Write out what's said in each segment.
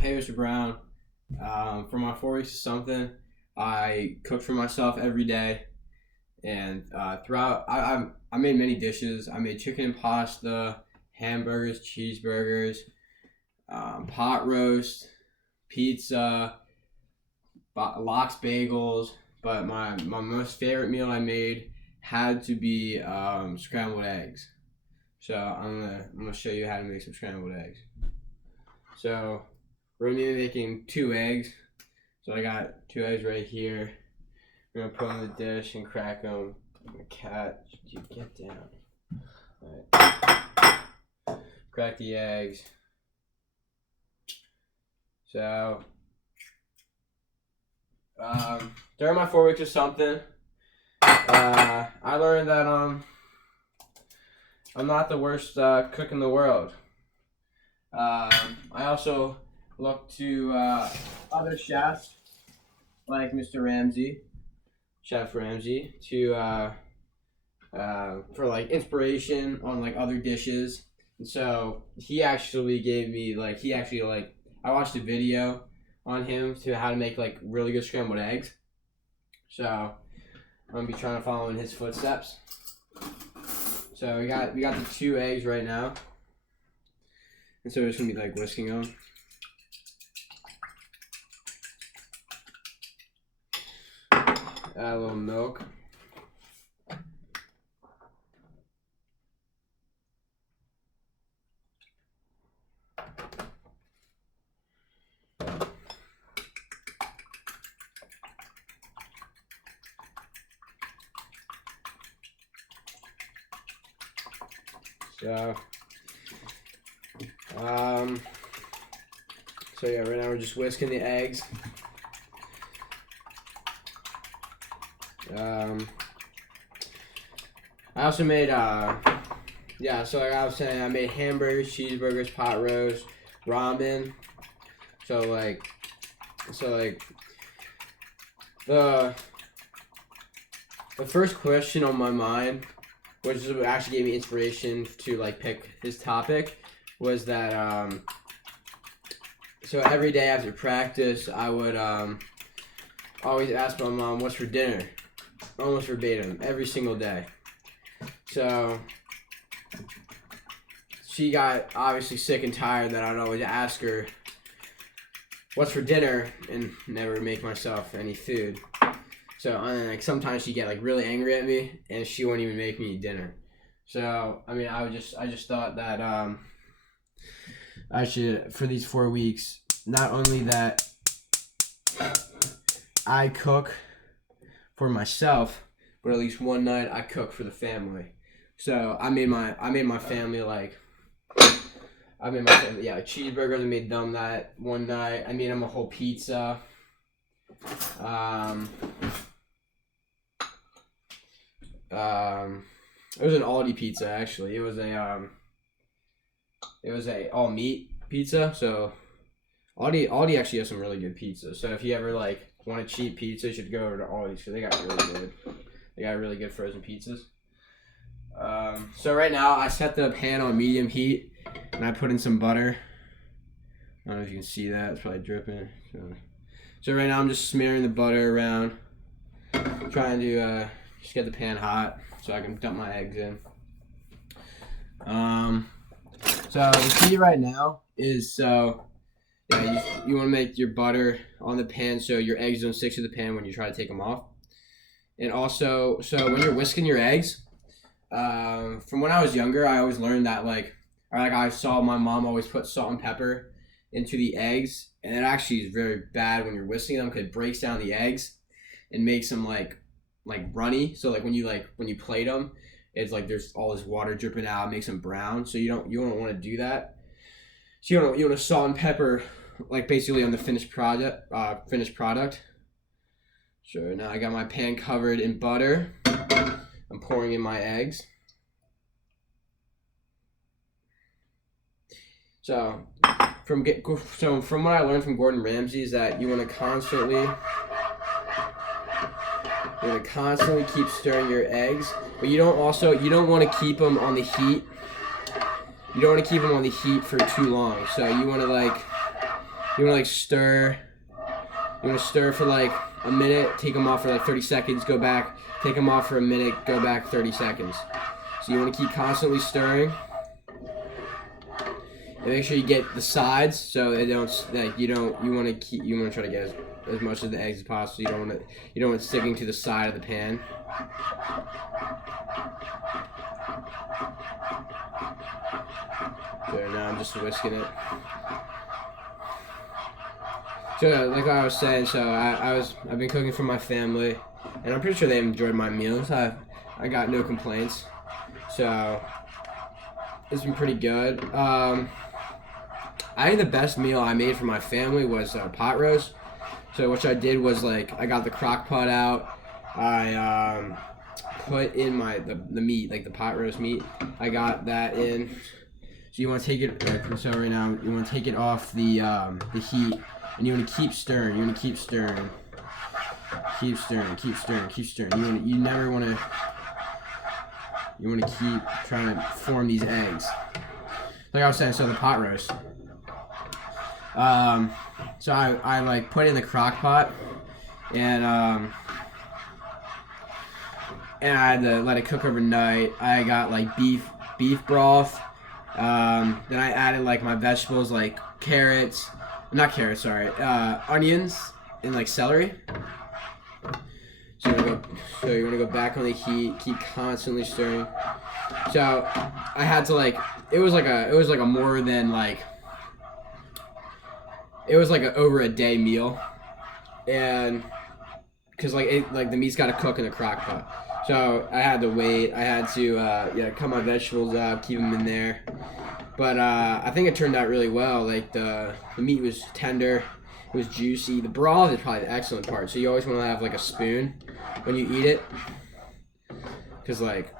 Hey, Mr. Brown. For my 4 weeks or something, I cook for myself every day, and throughout, I made many dishes. I made chicken and pasta, hamburgers, cheeseburgers, pot roast, pizza, lox bagels. But my most favorite meal I made had to be scrambled eggs. So I'm gonna show you how to make some scrambled eggs. So we're gonna be making 2 eggs. So I got 2 eggs right here. We're gonna put them in the dish and crack them. The cat, you get down. Alright. Crack the eggs. So during my 4 weeks or something, I learned that I'm not the worst cook in the world. I also look to other chefs like Mr. Ramsay, Chef Ramsay, to for like inspiration on like other dishes. And so he actually gave me I watched a video on him to how to make like really good scrambled eggs. So I'm gonna be trying to follow in his footsteps. So we got the 2 eggs right now. And so we're just gonna be like whisking them. Add a little milk. So yeah, right now we're just whisking the eggs. I also made so like I was saying, I made hamburgers, cheeseburgers, pot roast, ramen. So like the first question on my mind, which is what actually gave me inspiration to like pick this topic, was that so every day after practice I would always ask my mom what's for dinner, almost verbatim, every single day. So she got obviously sick and tired that I'd always ask her what's for dinner and never make myself any food. So like sometimes she'd get like really angry at me and she wouldn't even make me dinner. So I mean I just thought that I should, for these 4 weeks, not only that I cook for myself, but at least one night I cook for the family. So I made my family cheeseburgers. I made them that one night. I made them a whole pizza. It was an Aldi pizza actually. It was a all meat pizza. So Aldi actually has some really good pizza. So if you ever like want a cheap pizza, you should go over to Aldi's because they got really good. They got really good frozen pizzas. So right now I set the pan on medium heat and I put in some butter. I don't know if you can see that. It's probably dripping. So right now I'm just smearing the butter around, trying to just get the pan hot so I can dump my eggs in. So the key right now is you want to make your butter on the pan so your eggs don't stick to the pan when you try to take them off. And also, so when you're whisking your eggs, from when I was younger, I always learned that I saw my mom always put salt and pepper into the eggs, and it actually is very bad when you're whisking them because it breaks down the eggs and makes them like runny. So like when you plate them, it's like there's all this water dripping out, it makes them brown. So you don't want to do that. So you want to salt and pepper like basically on the finished product. So now I got my pan covered in butter. I'm pouring in my eggs. So from what I learned from Gordon Ramsay is that you want to constantly keep stirring your eggs, but you don't want to keep them on the heat. You don't want to keep them on the heat for too long. So you want to You want to like stir. You want to stir for like a minute, take them off for like 30 seconds, go back, take them off for a minute, go back 30 seconds. So you want to keep constantly stirring. And make sure you get the sides so it don't like you want to try to get as much of the eggs as possible. You don't want it sticking to the side of the pan. So now I'm just whisking it. So like I was saying, so I've been cooking for my family, and I'm pretty sure they enjoyed my meals. I got no complaints, so it's been pretty good. I think the best meal I made for my family was pot roast. So what I did was like I got the crock pot out. I put in the meat, like the pot roast meat. I got that in. So you want to take it. So right now you want to take it off the heat. And you want to keep stirring. You want to keep stirring. Keep stirring. Keep stirring. Keep stirring. You never want to. You want to keep trying to form these eggs. Like I was saying, so the pot roast. So I like put it in the crock pot, and I had to let it cook overnight. I got like beef broth. Then I added like my vegetables like carrots. Not carrots, sorry. Onions and like celery. So you want to go back on the heat, keep constantly stirring. So I had to like it was like a more than like it was like over a day meal, and because like the meat's got to cook in the crock pot. So I had to wait. I had to cut my vegetables up, keep them in there. But I think it turned out really well. Like the meat was tender, it was juicy. The broth is probably the excellent part. So you always want to have like a spoon when you eat it, because like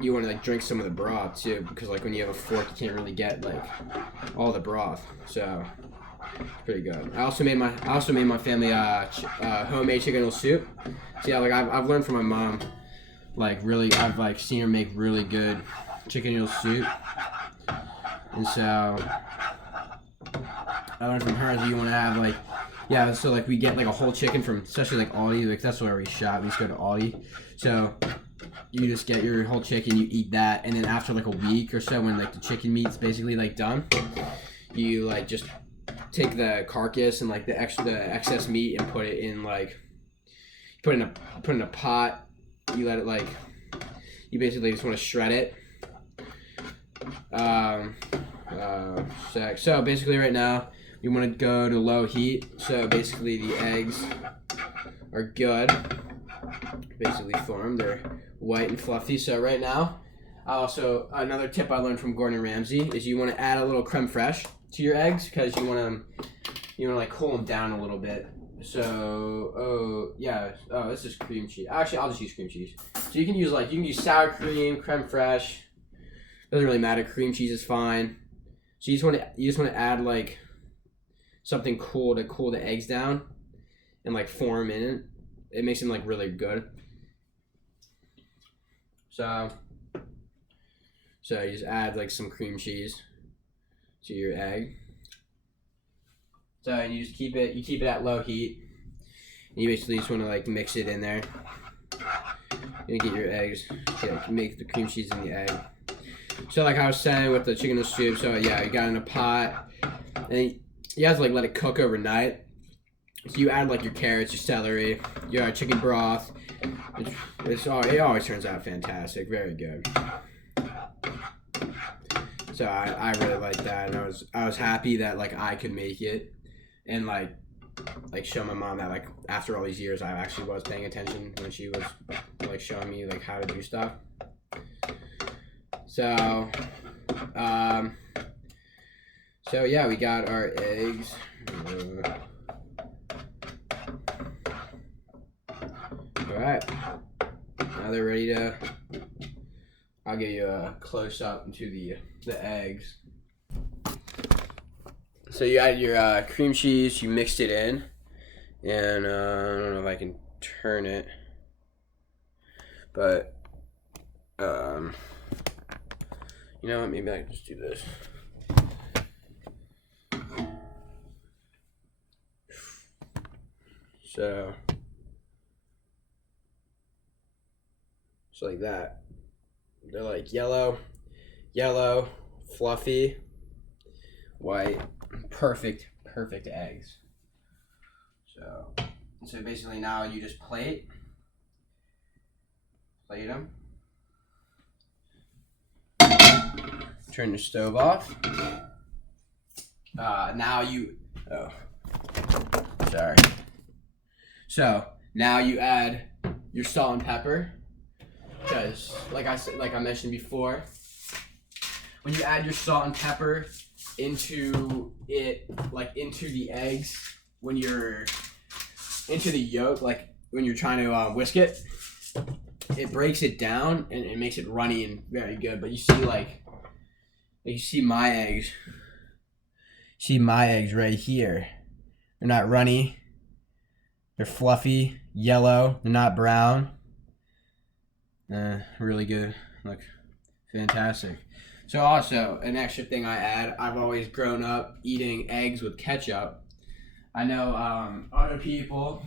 you want to like drink some of the broth too. Because like when you have a fork, you can't really get like all the broth. So it's pretty good. I also made my family homemade chicken noodle soup. So yeah, like I've learned from my mom. Like really, I've like seen her make really good chicken noodle soup. And so I learned from her that you want to have like, yeah, so like we get like a whole chicken from, especially like Aldi, like that's where we shop, we just go to Aldi. So you just get your whole chicken, you eat that, and then after like a week or so when like the chicken meat's basically like done, you like just take the carcass and like the excess meat and put it in like, put in a pot, you let it like, you basically just want to shred it. So basically right now you want to go to low heat. So basically the eggs are good, basically formed, they're white and fluffy. So right now, another tip I learned from Gordon Ramsay is you want to add a little creme fraiche to your eggs, because you want to like cool them down a little bit. So this is cream cheese. Actually, I'll just use cream cheese. So you can use sour cream, creme fraiche. Doesn't really matter. Cream cheese is fine. So you just want to add like something cool to cool the eggs down and like form in it. It makes them like really good. So you just add like some cream cheese to your egg. So and you keep it at low heat. And you basically just want to like mix it in there. You get your eggs. Make the cream cheese in the egg. So like I was saying with the chicken noodle soup, so yeah, you got in a pot, and you have to like let it cook overnight. So you add like your carrots, your celery, your chicken broth. It always turns out fantastic, very good. So I really liked that, and I was happy that like I could make it, and like show my mom that like after all these years I actually was paying attention when she was like showing me like how to do stuff. So yeah, we got our eggs. All right, now they're ready to. I'll give you a close up into the eggs. So you added your cream cheese. You mixed it in, and I don't know if I can turn it, but you know what? Maybe I can just do this. So it's like that. They're like yellow, fluffy, white, perfect eggs. So basically now you just plate them. Turn the stove off. Now you, sorry. So now you add your salt and pepper, because like I mentioned before, when you add your salt and pepper into the eggs, when you're into the yolk, like when you're trying to whisk it, it breaks it down and it makes it runny and very good. But you see my eggs. See my eggs right here. They're not runny. They're fluffy, yellow. They're not brown. Really good. Look, fantastic. So also, an extra thing I add, I've always grown up eating eggs with ketchup. I know other people,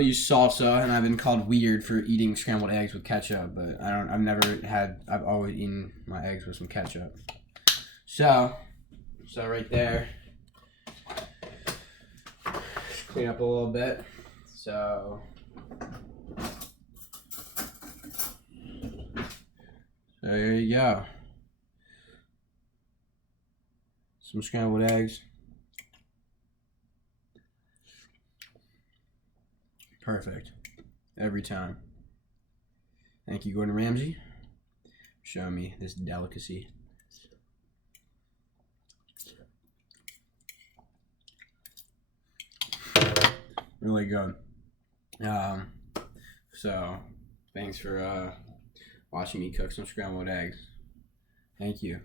use salsa, and I've been called weird for eating scrambled eggs with ketchup, but I've always eaten my eggs with some ketchup. So right there, just clean up a little bit. So there you go. Some scrambled eggs. Perfect. Every time. Thank you, Gordon Ramsay, for showing me this delicacy. Really good. So thanks for watching me cook some scrambled eggs. Thank you.